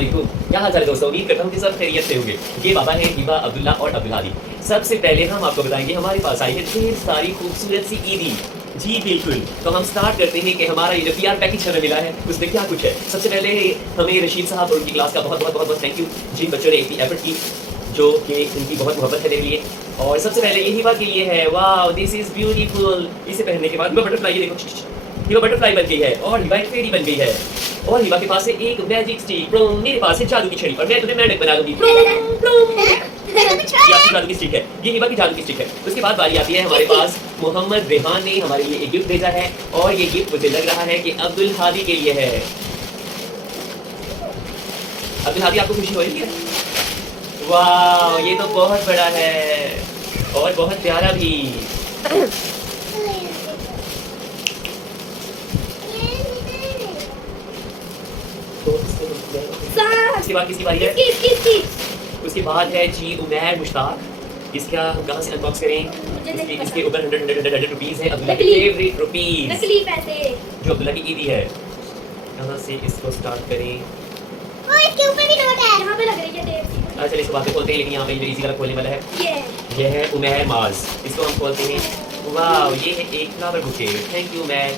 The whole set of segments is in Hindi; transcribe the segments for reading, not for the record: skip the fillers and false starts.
वालेकुम, क्या हाल चाल है दोस्तों? उम्मीद करता हूँ कि सब खैरियत से होंगे। ये बाबा हैं हिबा, अब्दुल्ला और अब्दुल हादी। सबसे पहले हम आपको बताएंगे हमारे पास आई है ढेर सारी खूबसूरत सी ईदी। जी बिल्कुल, तो हम स्टार्ट करते हैं कि हमारा ये जो पीआर पैकेज हमें मिला है उसमें क्या कुछ है। सबसे पहले हमें रशीद साहब और उनकी क्लास का बहुत बहुत बहुत बहुत थैंक यू, जिन बच्चों ने इतनी एफर्ट की, जो कि उनकी बहुत मोहब्बत है मेरे लिए। और सबसे पहले ये हिबा के लिए है, वाओ दिस इज ब्यूटीफुल। इसे पहनने के बाद हिबा बटरफ्लाई, ये देखो हिबा बटरफ्लाई बन गई है और हिबा एक फेरी बन गई है। और हिबा के पास है एक मैजिक स्टिक, मेरे पास है जादू की छड़ी और मैं तुम्हें मेंढक बना दूंगी। ये आपकी जादू की स्टिक है, ये हिबा की जादू की स्टिक है। उसके बाद बारी आती है हमारे पास मोहम्मद रेहान ने हमारे लिए एक गिफ्ट भेजा है और ये गिफ्ट मुझे लग रहा है कि अब्दुल हादी के लिए है। अब्दुल हादी, आपको खुशी हो रही है? वाह, ये तो बहुत बड़ा है और बहुत प्यारा भी। उसके बाद किसकी बारी है? उसके बाद है जी उमैर मुश्ताक। इसका हम कहाँ से अनबॉक्स करें? इसके ऊपर 100 रुपीज़ है, अब्दुल्ला के फेवरेट रुपीज़, नकली पैसे जो अब्दुल्ला की ईदी है। कहाँ से इसको स्टार्ट करें? इसके ऊपर भी नोट है, यहाँ पे लग रही है टेप। अच्छा, चलिए इसको बाद में खोलते हैं, लेकिन यहाँ पे जो इसी का खोलने वाला है ये है उमैर माज। इसको हम खोलते हैं। वाह, ये है एक flower bouquet. Thank you Umair,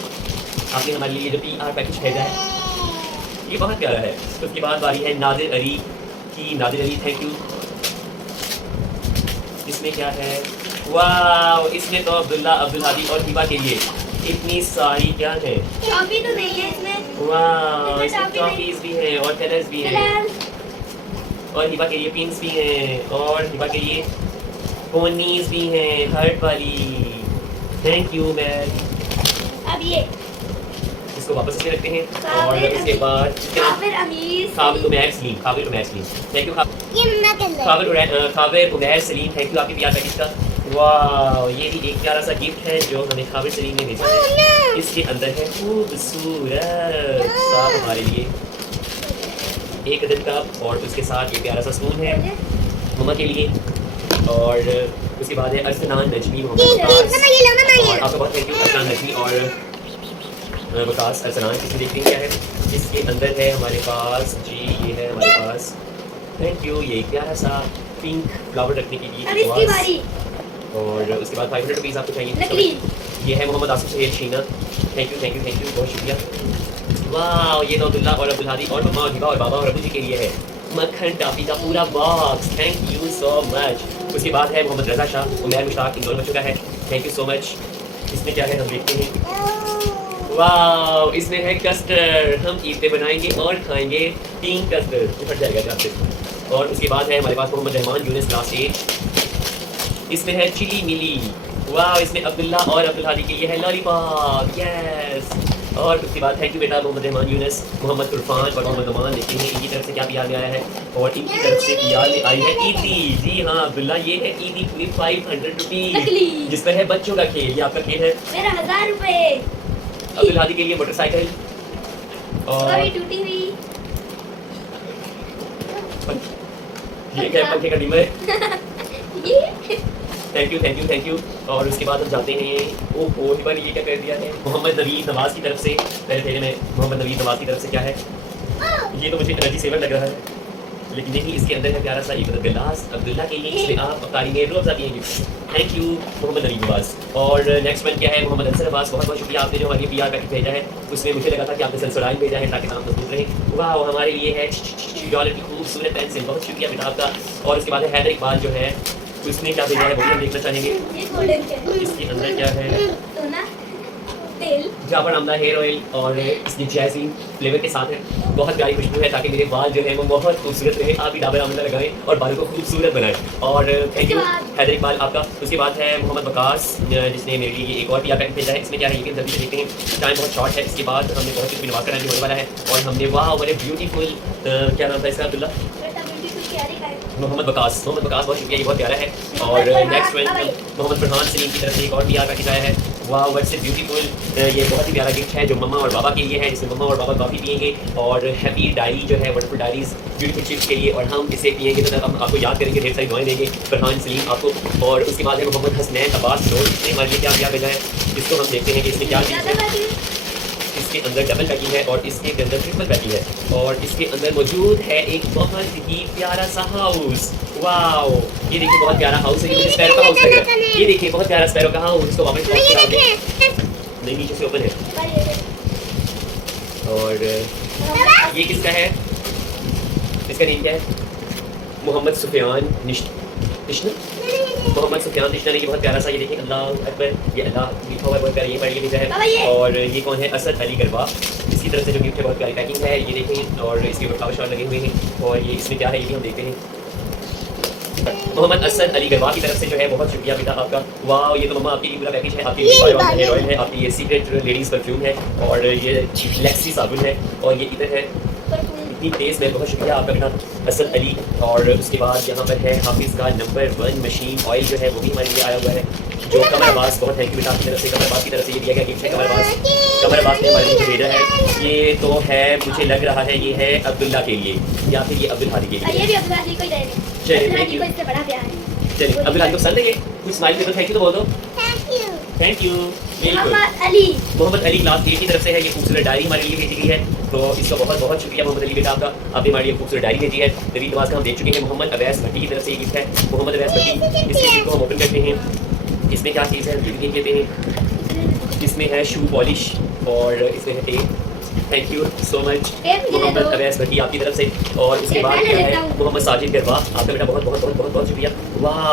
आपने हमारे लिए जो पीआर पैकेज भेजा है ये बहुत प्यारा है। उसके बाद बारी है नादिर अली की। Nadir Ali, thank you. इसमें क्या है? वाह, इसमें तो अब्दुल्ला, अब्दुल हादी और हिबा के लिए इतनी सारी क्या है? टॉफी तो नहीं है इसमें। वाह, इसमें टॉफीज भी हैं और कलर्स भी हैं और हिबा के लिए पिंस भी हैं और हिबा के लिए पोनीज भी हैं, हर्ट वाली। Thank you ma'am. अब ये इसको वापस इसमें रखते हैं और इसके बाद Khabir Umair Saleem, Khabir Umair Saleem, thank you Khabir Umair Saleem, thank you आपके प्यार पैकेज का। वाह, ये भी एक प्यारा सा गिफ्ट है जो हमें खाबिर सलीम ने भेजा है। इसके अंदर है खूबसूरत सा हमारे लिए एक अदद कप और उसके साथ ये प्यारा सा स्पून है मम्मा के लिए। और उसके बाद है अरसनान नजमी मोहम्मद और आपका बहुत थैंक यू अरसनान नजमी और विकास अरसनान। इसमें देखते हैं क्या है। इसके अंदर है हमारे पास जी, ये है हमारे पास, थैंक यू, ये एक प्यारा सा पिंक फ्लावर रखने के लिए। और उसके बाद 500 रुपीज़ आपको चाहिए। ये है Mohammad Asif Shaher Sheena, thank you thank you thank you, बहुत शुक्रिया। वाह, ये तो अब्दुल्ला और अब्दुल हादी और मम्मा और हिबा और बाबा और अबू जी के लिए है मक्खन टॉफी का पूरा box, thank you so much. उसके बाद है मोहम्मद रजा शाह, उमैर मुश्ताक, इन दोनों बच्चों का है, थैंक यू सो मच। इसमें क्या है हम देखते हैं। वाह, इसमें है कस्टर्ड, हम ईद पे बनाएंगे और खाएंगे पिंक कस्टर्ड, फट जाएगा जहाँ से। और उसके बाद है हमारे पास मोहम्मद रहमान यूनिस क्लास 8। इसमें है चिली मिली। वाह, इसमें अब्दुल्ला और अब्दुल हादी के लिए है लॉलीपॉप, यस। और उसके बाद थैंक यू बेटा मोहम्मद रहमान यूनिस, मोहम्मद इरफान और मोहम्मद अमान। देखते हैं इनकी तरफ से क्या प्यार आया है और इनकी तरफ से प्यार आई है ईदी। जी हाँ अब्दुल्ला, ये है ईदी पूरी 500 रुपीज़, जिस पर है बच्चों का खेल। ये आपका खेल है मेरा 1000 रुपए। अब्दुल हादी के लिए मोटरसाइकिल और टूटी हुई ये क्या पंखे का dimmer. Thank you thank you thank you. और उसके बाद हम जाते हैं, ओहो हिबा ने ये क्या कर दिया है, मोहम्मद नवीद नवाज़ की तरफ से। पहले थैले में मोहम्मद नवीद नवाज़ की तरफ से क्या है? ये तो मुझे एनर्जी सेवर लग रहा है, लेकिन नहीं, इसके अंदर है प्यारा सा एक गिलास अब्दुल्ला के लिए, इसमें आप अफ्तारी में रोज़ा पिएंगे। थैंक यू मोहम्मद नवीद नवाज़। और नेक्स्ट वन क्या है? मोहम्मद अंसर अब्बास, बहुत बहुत शुक्रिया, आपने जो हमारे पीआर पैकेज भेजा है उसमें मुझे लगा था कि आपने सनसराइन भेजा है ताकि नाम मजबूत रहे। वाह, हमारे लिए है डॉलर की खूबसूरत पेंसिल, बहुत शुक्रिया बेटा आपका। और उसके बाद है हैदर इकबाल जो है, उसने क्या भेजा है वो हम देखना चाहेंगे। इसके अंदर क्या है? जाफर आमदा हेयर ऑयल और इसकी जैस्मिन फ्लेवर के साथ है, बहुत प्यारी खुशबू है, ताकि मेरे बाल जो है वो बहुत खूबसूरत रहे। आप भी डाबर आमदा लगाएं और बालों को खूबसूरत बनाएं। और थैंक यू हैदर इकबाल आपका। उसके बाद है मोहम्मद वकास, जिसने मेरे लिए एक और पीआर पैकेज भेजा है। इसमें क्या है ये जल्दी से देखते हैं, टाइम बहुत शॉर्ट है। इसके बाद हमने बहुत कुछ नवाज कराना होने वाला है और हमने वाह बड़े ब्यूटीफुल, क्या नाम था इसका अब्दुल्ला? मोहम्मद वकास, बहुत शुक्रिया, ये बहुत प्यारा है। और नेक्स्ट वन मोहम्मद फरहान सलीम की तरफ से एक और पीआर पैकेज आया है। वाह, व्हाट्स ब्यूटीफुल, ये बहुत ही प्यारा गिफ्ट है जो मम्मा और बाबा के लिए है, जिसमें मम्मा और बाबा कॉफ़ी पिएंगे और हैप्पी डायरी जो है वंडरफुल डायरीज ब्यूटीफुल चिप्स के लिए, और हम इसे पिएंगे तो हम आपको याद करेंगे, ढेर सारी दुआएं देंगे फरहान सलीम आपको। और उसके बाद है मोहम्मद हसनैन अब्बास, इसने हमारे लिए क्या भेजा है, जिसको हम देखते हैं कि इसमें क्या चीज़ है। इसके अंदर डबल पैकिंग है और इसके अंदर ट्रिपल पैकिंग है और इसके अंदर मौजूद है एक बहुत ही प्यारा सा हाउस। वाओ, ये देखिए बहुत प्यारा हाउस है, ये स्पैरो का हाउस लग रहा है। ये देखिए बहुत प्यारा स्पैरो का हाउस। इसको वापस नहीं, नीचे से ओपन है। और ये किसका है? इसका नेम क्या है? मोहम्मद सुफियान निश्ना। मोहम्मद सुफियान निश्ना ने ये बहुत प्यारा सा, ये देखिए अल्लाह अकबर, ये अल्लाह लिखा हुआ है, बहुत प्यारा ये पढ़िए भेजा है। और ये कौन है? असद अली गरबा। इसकी तरफ से जो गिफ्ट है बहुत प्यारी पैकिंग है, ये देखें। और इसके ऊपर फ्लावर शॉट लगे हुए हैं और ये इसमें क्या है ये भी हम देखते हैं। मोहम्मद असद अली गरबा की तरफ से जो है बहुत शुक्रिया बेटा आपका। वाह, ये तो मम्मा आपके लिए पूरा पैकेज है, आपके लिए हेयर ऑयल है, आपकी ये सीक्रेट लेडीज़ परफ्यूम है और ये लेक्सी साबुन है और ये इधर है इतनी तेज़ में। बहुत शुक्रिया आपका बेटा असद अली। और उसके बाद यहाँ पर है हाफिज़ का नंबर 1 मशीन ऑयल जो है वो भी हमारे लिए आया हुआ है। जो कमर अब्बास, बहुत थैंक यू बेटा आपकी तरफ से। कमर अब्बास की तरफ से ये दिया गया गिफ्ट है। कमर अब्बास ने हमारे लिए भेजा है। ये तो है, मुझे लग रहा है ये है अब्दुल्ला के लिए या फिर ये अब्दुल हादी के लिए। ये भी अब्दुल हादी को ही दे दे। चलिए, थैंक यू। इससे बड़ा प्यार है। चलिए, अब्दुल हादी को पसंद है ये? कुछ स्माइल के तो थैंक यू तो बोल दो। Thank you. Mohammed Ali class 8 की तरफ से है ये खूबसूरत डायरी हमारे लिए भेजी गई है, तो इसका बहुत बहुत शुक्रिया मोहम्मद अली बेटा आपका। आपने हमारे लिए खूबसूरत डायरी भेजी है। नवीद नवाज का हम देख चुके हैं। मोहम्मद अवैस भट्टी की तरफ से ये गिफ्ट है। मोहम्मद अवैस भट्टी, इस गिफ्ट को हम ओपन करते हैं। इसमें क्या चीज़ है ये भी देख लेते हैं। इसमें है शू पॉलिश और इसमें है tape. Thank you so much Mohammad Awais Bhatti आपकी तरफ से। और उसके बाद क्या है? मोहम्मद साजिद गरबा, आपका बेटा बहुत बहुत बहुत बहुत बहुत शुक्रिया। वाह,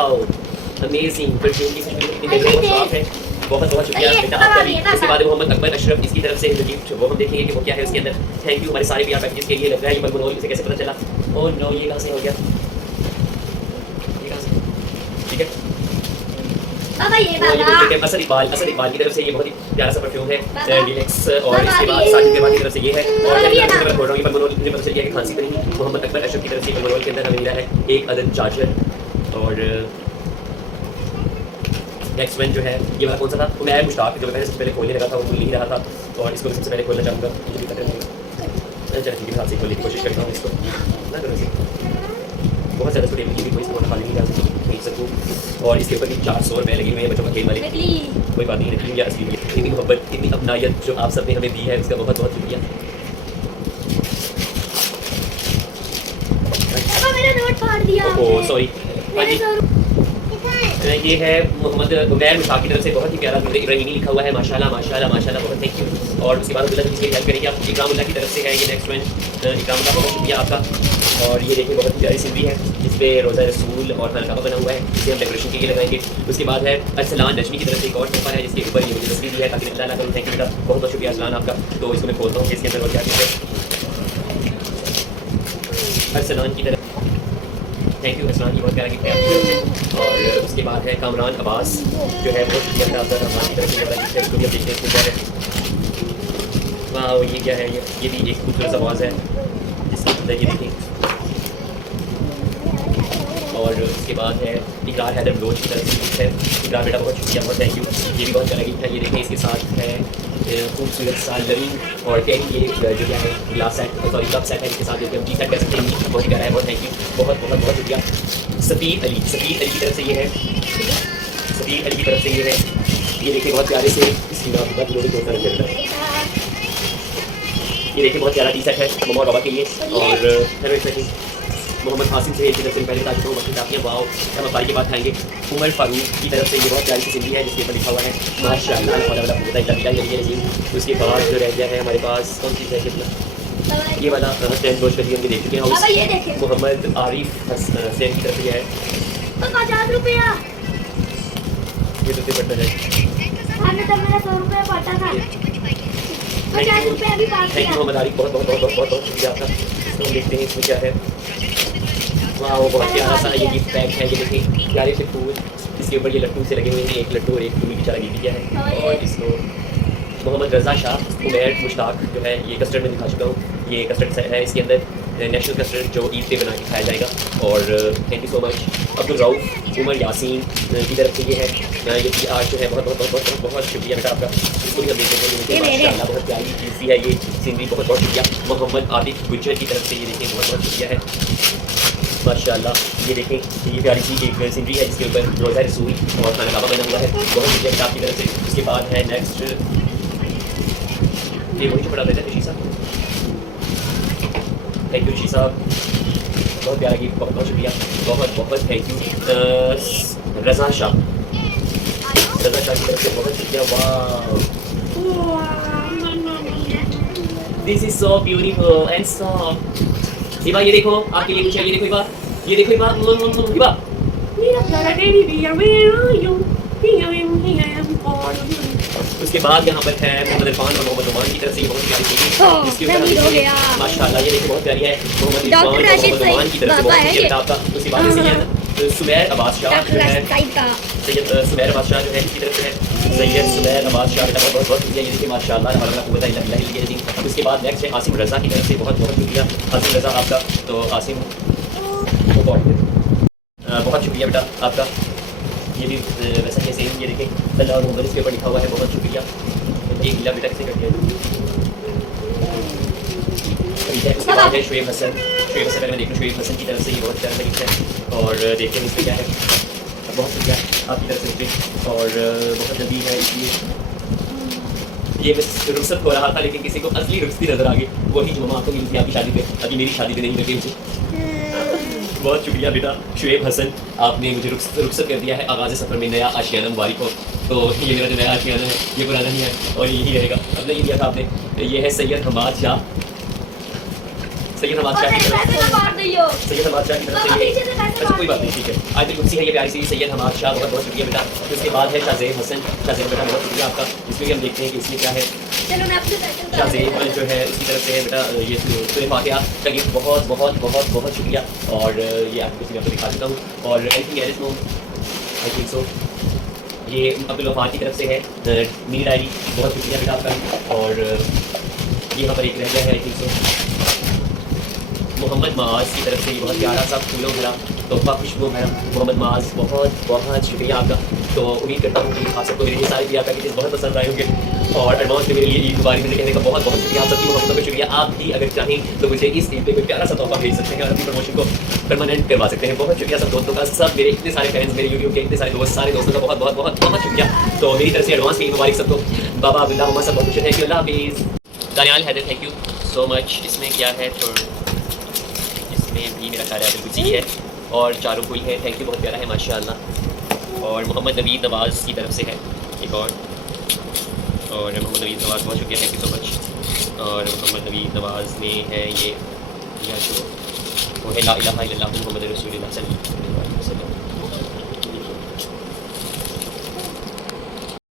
अमेजिंग परफ्यूम की खुशबू है। बहुत बहुत शुक्रिया बेटा आपका भी। इसके बाद मोहम्मद अकबर अशरफ, इसकी तरफ से जो गिफ्ट वो हम देखेंगे कि वो क्या है उसके अंदर। थैंक यू हमारे सारे भी पैकेजेस के लिए। लग रहा है ये बलबनोल से कैसे पता चला? ओह नो, ये कहाँ से हो गया? ये कहाँ से? ठीक है, असद इकबाल की तरफ से ये बहुत ही प्यारा सा परफ्यूम है डिलेक्स। और इसके बाद साजिद गरबा की तरफ से ये है। और बोल रहा हूँ ये बलबनोल मुझे पता चल गया कि खांसी पर नहीं। मोहम्मद अकबर अशरफ की तरफ से बलबनोल के अंदर हमें मिला है एक अदद चार्जर। और नेक्स्ट वन जो है ये वाला कौन सा था? वो मैं मुश्ताक, जो मैंने सबसे पहले खोलने लगा था वो भूल नहीं रहा था और इसको सबसे पहले खोलना चाहूँगा। मुझे भी पता नहीं। चलो ठीक है, हाथ से खोलने की कोशिश करता हूँ इसको ना करो से। बहुत ज़्यादा टेबल की भी कोई इसको खाली नहीं खरीद सकूँ। और इसके ऊपर भी 400 रुपये लगे हुए हैं बच्चों का खेल वाले। कोई बात नहीं, नकली या असली। इतनी मोहब्बत, इतनी अपनायत जो आप सब ने हमें दी है उसका बहुत बहुत शुक्रिया। Oh sorry. हाँ जी, ये है मोहम्मद उमैर मुशाक की तरफ से बहुत ही प्यारा इब्राहिमी लिखा हुआ है। माशाल्लाह माशाल्लाह माशाल्लाह, बहुत थैंक यू। और उसके बाद अब्दुल्ला जी इसकी हेल्प करेंगे आप। इकरामुल्लाह की तरफ से है ये नेक्स्ट वन। इकरामुल्लाह बहुत शुक्रिया आपका। और ये देखिए बहुत ही प्यारी सीनरी है जिसपे रोज़ा रसूल और खानकाबा बना हुआ है, जिसे हम डेकोरेशन के लिए लगाएंगे। उसके बाद है अरसलान रजनी की तरफ से एक और तोहफा है जिसके ऊपर ये मुझे तस्वीर दी है ताकि अल्लाह करूँ। थैंक यू बेटा, बहुत बहुत शुक्रिया अरसलान आपका। तो इसको मैं खोलता हूँ कि इसके अंदर और क्या चीज़ है। अरसलान की तरफ थैंक यू। अरसलान की बहुत प्यारा गिफ्ट है। और उसके बाद है कामरान अब्बास जो है बहुत शुक्रिया आपका। कामरान की तरफ से वाला गिफ्ट है, इसको भी आप देखते हैं इसमें क्या है। वाह, ये क्या है? ये भी एक खूबसूरत आवाज़ है जिसके अंदर ये देखिए। और उसके बाद है इकरार हैदर बलोच की तरफ से गिफ्ट है। इकरार बेटा बहुत शुक्रिया, बहुत थैंक यू। ये भी बहुत प्यारा गिफ्ट है। ये देखें इसके साथ है खूबसूरत सा लविंग और टेडी ये जो क्या है glass set, sorry cup set है। इसके साथ जो हम टी सेट कर सकते हैं, बहुत ही प्यारा है। बहुत थैंक यू, बहुत बहुत बहुत शुक्रिया। सफ़ीर अली की तरफ से ये है। सफ़ीर अली की तरफ से ये है। ये देखिए बहुत प्यारे से इसकी बात लोग होता है। ये देखिए बहुत प्यारा टी सेट है मम्मा और बाबा के लिए। और मोहम्मद हासिम से एक तरफ से पहले ताकि वक्त काफियाँ वाओ हम अफारी के बाद खाएंगे। उमर फारूक की तरफ से ये बहुत प्यारी सी सिंधी है जिसके ऊपर लिखा हुआ है माशाअल्लाह। उसके बाद जो रह गया है हमारे पास कौन सी है कितना ये वाला स्टैंड वॉश करिए हम देख चुके हैं। मोहम्मद आरिफ हसैन की तरफ से ये है 50 रुपया। ये तो पड़ता जाए। मेरा 100 रुपया पड़ता था। 50 रुपया भी पास थैंक यू मोहम्मद आरिफ, बहुत बहुत बहुत बहुत बहुत शुक्रिया आपका। हम देखते हैं इसमें क्या है। वाह, वो बहुत प्यारा सा ये गिफ्ट पैक है। ये देखिए प्यारे से फूल, इसके ऊपर ये लट्टू से लगे हुए हैं, एक लट्टू और एक फूल की चारा गिफ्ट किया है। और इसको मोहम्मद रज़ा शाह उमैर मुश्ताक जो है ये कस्टर्ड में दिखा चुका हूँ। ये कस्टर्ड है, इसके अंदर नेशनल कस्टर्ड जो ईद पे बना के खाया जाएगा। और thank you so much Abdul Rauf Umar Yasin की तरफ से ये है। ये आज जो है बहुत बहुत बहुत बहुत बहुत शुक्रिया बेटा आपका। इसको भी हम देखते हैं माशाअल्लाह बहुत प्यारी चीज़ है ये सीनरी, बहुत बहुत शुक्रिया। मोहम्मद आतिफ गुज्जर की तरफ से ये देखें बहुत बहुत शुक्रिया है माशाअल्लाह। ये देखें ये प्यारी सी एक सीनरी है जिसके ऊपर रोज़ा रसूल और खानकाबा बना हुआ है, बहुत शुक्रिया बेटा आपकी तरफ से। उसके बाद है नेक्स्ट ये वही जो पढ़ा देते ऋषि साहब। थैंक यू ऋषि साहब, बहुत प्यारा गिफ्ट, बहुत बहुत शुक्रिया, बहुत बहुत थैंक यू। रज़ा शाह की तरफ से बहुत शुक्रिया। वाह, this is so beautiful and soft. Hiba ये देखो, आपके लिए कुछ है, ये देखो हिबा, ये देखो हिबा, हिबा मेरा प्यारा teddy bear, where are you, here I am for you. उसके बाद यहाँ पर है मोहम्मद इरफान और मोहम्मद नुमान की तरफ से ये बहुत प्यारी चीज़, इसके ऊपर माशाल्लाह ये देखिए बहुत प्यारी है। मोहम्मद इरफान और मोहम्मद नुमान की तरफ से बहुत शुक्रिया आपका। उसके बाद सैयद सुमैर अब्बास शाह जो है, सैयद सुमैर अब्बास शाह जो है इसकी तरफ से है, सैयद सुमैर अब्बास शाह बेटा बहुत बहुत शुक्रिया। ये देखिए माशाल्लाह हमारा कुव्वत इल्ला बिल्लाह। उसके बाद नेक्स्ट है आसिम रज़ा की तरफ से बहुत बहुत शुक्रिया आसिम रज़ा आपका। तो आसिम बहुत शुक्रिया बेटा आपका। ये भी वैसा ही सेम, ये देखिए अल्लाह और मोहम्मद इसके ऊपर लिखा हुआ है, बहुत शुक्रिया। ये गिला बेटा किसे कर दिया। उसके बाद है शुएब हसन, शुएब हसन अगर मैं देखूँ शुएब हसन की तरफ से ये बहुत प्यारा गिफ्ट है। और देखते हैं इसमें क्या है, बहुत शुक्रिया आपकी तरफ से। और बहुत जल्दी है इसलिए ये बस रुखसत हो रहा था, लेकिन किसी को असली रुखसती नज़र आ गई, वही जो मम्मा आपको मिली थी आपकी शादी पे, अभी मेरी शादी पे नहीं लगी मुझे। बहुत शुक्रिया बेटा शुएब हसन, आपने मुझे रुखसत कर दिया है आगाज़ सफ़र में, नया आशियाना मुबारक हो। तो ये मेरा जो नया आशियाना है ये पुराना नहीं है और यही रहेगा। अब नहीं दिया था आपने, ये है सैयद हमाद शाह, सैयद हमाद शाह की तरफ, सैयद हमाद शाह की तरफ से। अच्छा कोई बात नहीं, ठीक है। आयतुल कुर्सी है ये प्यारी सी, सैयद हमाद शाह, बहुत बहुत शुक्रिया बेटा। उसके बाद है शाहज़ेब हसन, शाहज़ेब बेटा बहुत शुक्रिया आपका। इसमें भी हम देखते हैं कि इसमें क्या है। शाहज़ेब जो है उसकी तरफ से है बेटा ये सूरह फातिहा का गिफ्ट, बहुत बहुत बहुत बहुत शुक्रिया। और ये आपको मैं आपको दिखा देता हूँ। और anything else no I think so, ये अब्दुल वफ़ार की तरफ से है मिनी डायरी, बहुत शुक्रिया बेटा आपका। और ये यहाँ पर एक रह गया है आई थिंक सो मोहम्मद माज की तरफ से, ये बहुत प्यारा सा फूलों भरा तोहफा, खुशबू भरा। मोहम्मद माज बहुत बहुत शुक्रिया आपका। तो उम्मीद करता हूँ कि आप सबको मेरे ये सारे प्यार पैकेजेस बहुत पसंद आए होंगे। और एडवांस में मेरे लिए ईद मुबारक में कहने का बहुत बहुत शुक्रिया। आप सबकी मोहब्बतों का शुक्रिया। आप भी अगर चाहें तो मुझे इस ईद पे कोई प्यारा सा तोहफा भेज सकते हैं और अपनी प्रमोशन को परमानेंट करवा सकते हैं। बहुत शुक्रिया सब दोस्तों का, सब मेरे इतने सारे फैंस, मेरे यूट्यूब के इतने सारे दोस्त, सारे दोस्तों का बहुत बहुत बहुत बहुत शुक्रिया। तो मेरी तरफ से एडवांस में ईद मुबारक सबको। बाबा अब्दुल्ला मम्मा सब बहुत खुश हैं। अल्लाह हाफिज़। Daniyal Haider thank you so much. इसमें क्या है, तो इसमें भी मेरा ख्याल है कुछ है और चारों फूल है, थैंक यू बहुत प्यारा है माशाल्लाह। और मोहम्मद नवीद नवाज़ की तरफ से है एक और मोहम्मद नवीद नवाज़ बहुत शुक्रिया, थैंक यू सो मच। और मोहम्मद नवीद नवाज़ में है ये जो वो है ला इलाहा इल्लल्लाह मुहम्मद रसूलुल्लाह सल्लल्लाहु अलैहि वसल्लम।